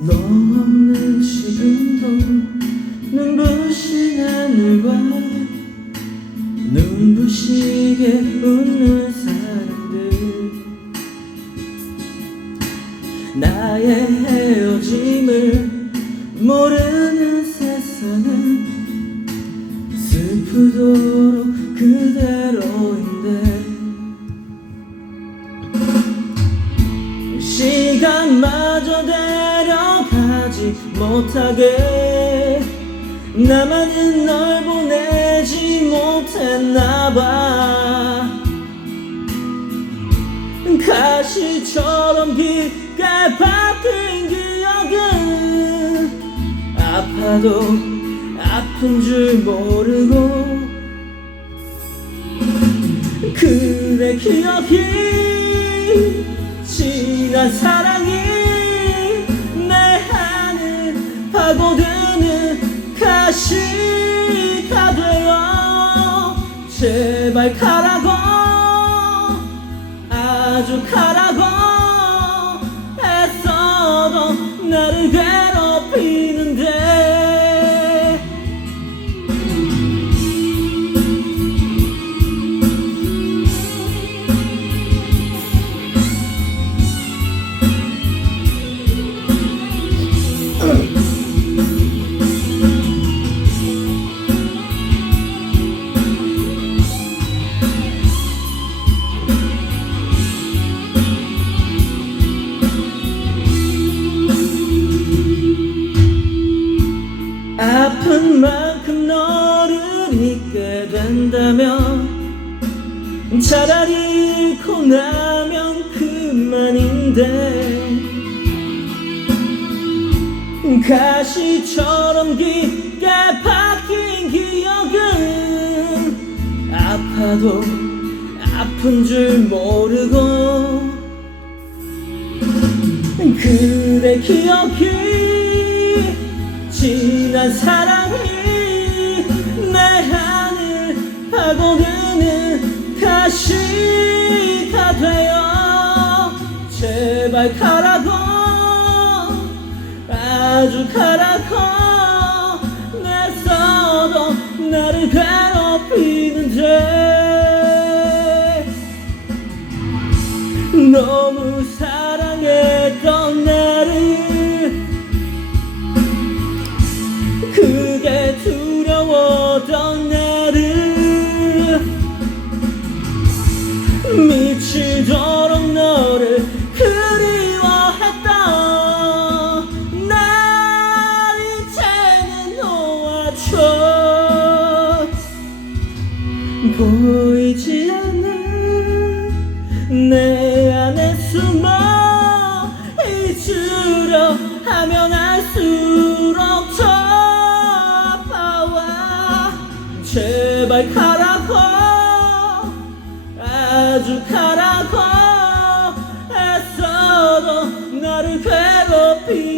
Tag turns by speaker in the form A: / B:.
A: 너 없는 지금도 눈부신 하늘과 눈부시게 웃는 사람들. 나의 헤어짐을 모르는 세상은 슬프도록 그대로인데 시간마저 데려가지 못하게. 나만은 널 보내지 못했나봐. 가시처럼 깊게 박힌 기억은 아파도 아픈 줄 모르고. 그대 기억이 지 난 사랑이 내 하늘 파고드는 가시가 되어 제발 가라고 아주 가라고 애써도 나를 괴롭히는 아픈 만큼 너를 잊게 된다면 차라리 잃고 나면 그만인데 가시처럼 깊게 박힌 기억은 아파도 아픈 줄 모르고 그대 기억이 지 난 사랑이 내 하늘 파고드는 가시가 되어 제발 가라고 아주 가라고. 애써도 나를 괴롭히는데 너무 사 미치도록 너를 그리워했던 날 이제는 놓아줘. 보이지 않는 내 안에 숨어 잊으려 하면 할수록 더 아파와 제발 가라고. 아주 가라고 be.